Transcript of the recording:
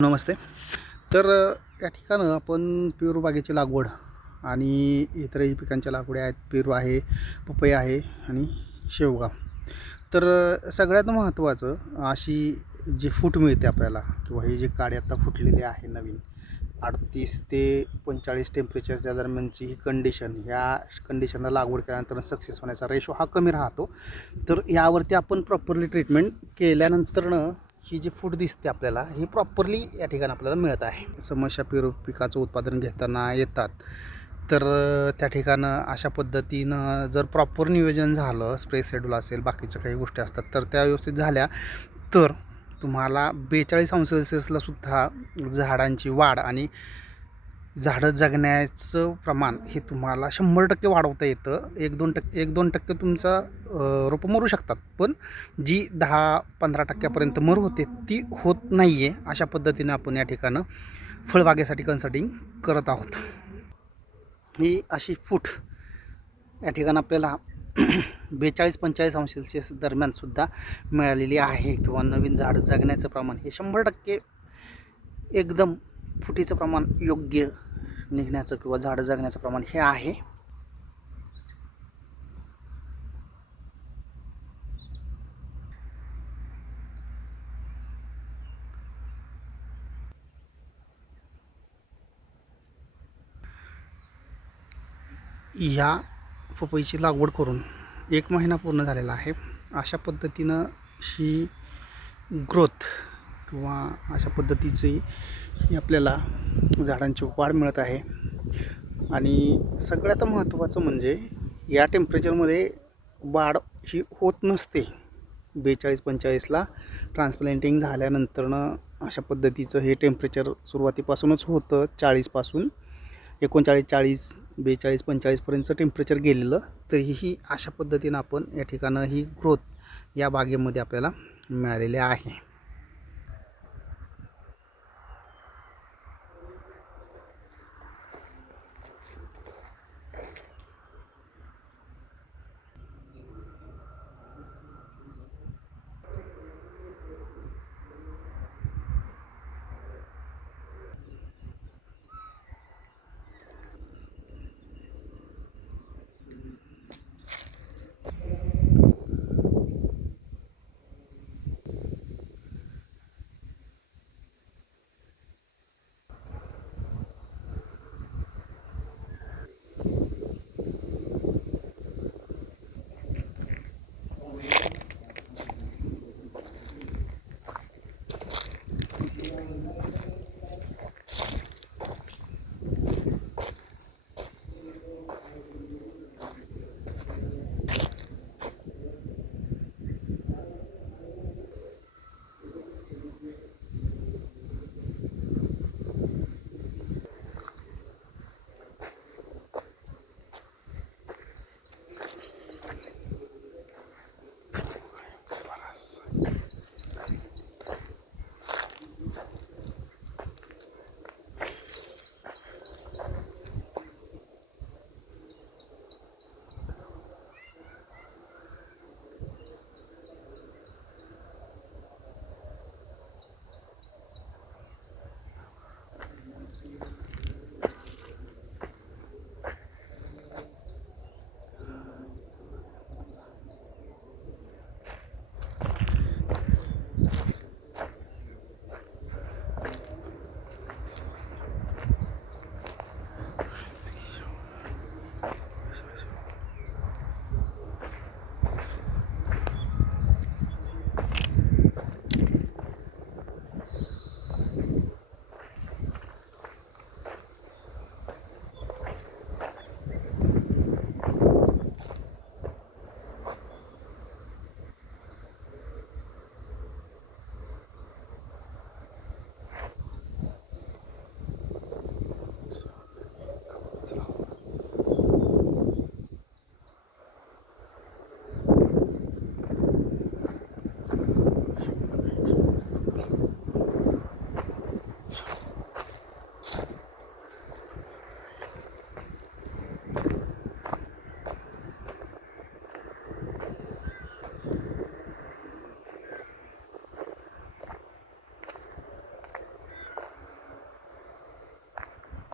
नमस्ते. तर या ठिकाणं आपण पेरू बागेची लागवड आणि इतरही पिकांच्या लागवडी आहेत. पेरू आहे, पपई आहे आणि शेवगा. तर सगळ्यात महत्त्वाचं अशी जी फूट मिळते आपल्याला किंवा ही जी काडी आता फुटलेली आहे नवीन 38 ते 45 टेम्परेचरच्या दरम्यानची ही कंडिशन, ह्या कंडिशनला लागवड केल्यानंतर सक्सेस होण्याचा रेशो हा कमी राहतो. तर यावरती आपण प्रॉपरली ट्रीटमेंट केल्यानंतरनं ही जी फूट दिसते आपल्याला ही प्रॉपरली या ठिकाणी आपल्याला मिळत आहे. समस्या पेरू पिकाचं उत्पादन घेताना येतात. तर त्या ठिकाणं अशा पद्धतीनं जर प्रॉपर नियोजन झालं, स्प्रे शेड्यूल असेल, बाकीच्या काही गोष्टी असतात, तर त्या व्यवस्थित झाल्या तर तुम्हाला 42°C सुद्धा झाडांची वाढ आणि झाडं जगण्याचं प्रमाण हे तुम्हाला 100% वाढवता येतं. 1-2% तुमचा रोपं मरू शकतात, पण जी 10-15% मर होते ती होत नाही आहे. अशा पद्धतीनं आपण या ठिकाणं फळबागेसाठी कन्सल्टिंग करत आहोत. ही अशी फूट या ठिकाणी आपल्याला 42-45° दरम्यानसुद्धा मिळालेली आहे किंवा नवीन झाड जगण्याचं प्रमाण हे 100% एकदम फुटीचं प्रमाण योग्य निघण्याचं किंवा झाडं जगण्याचं प्रमाण हे आहे. ह्या पपईची लागवड करून 1 महिना पूर्ण झालेला आहे. अशा पद्धतीनं ही ग्रोथ किंवा अशा पद्धतीची ही आपल्याला झाडांची वाढ मिळत आहे. आणि सगळ्यात महत्त्वाचं म्हणजे या टेम्परेचरमध्ये वाढ ही होत नसते. 42-45ला ट्रान्सप्लांटिंग झाल्यानंतरनं अशा पद्धतीचं हे टेम्परेचर सुरुवातीपासूनच होतं. 40पासून 39, 40, 42, 45पर्यंतचं टेम्परेचर गेलेलं. तरीही अशा पद्धतीनं आपण या ठिकाणं ही ग्रोथ या बागेमध्ये आपल्याला मिळालेली आहे.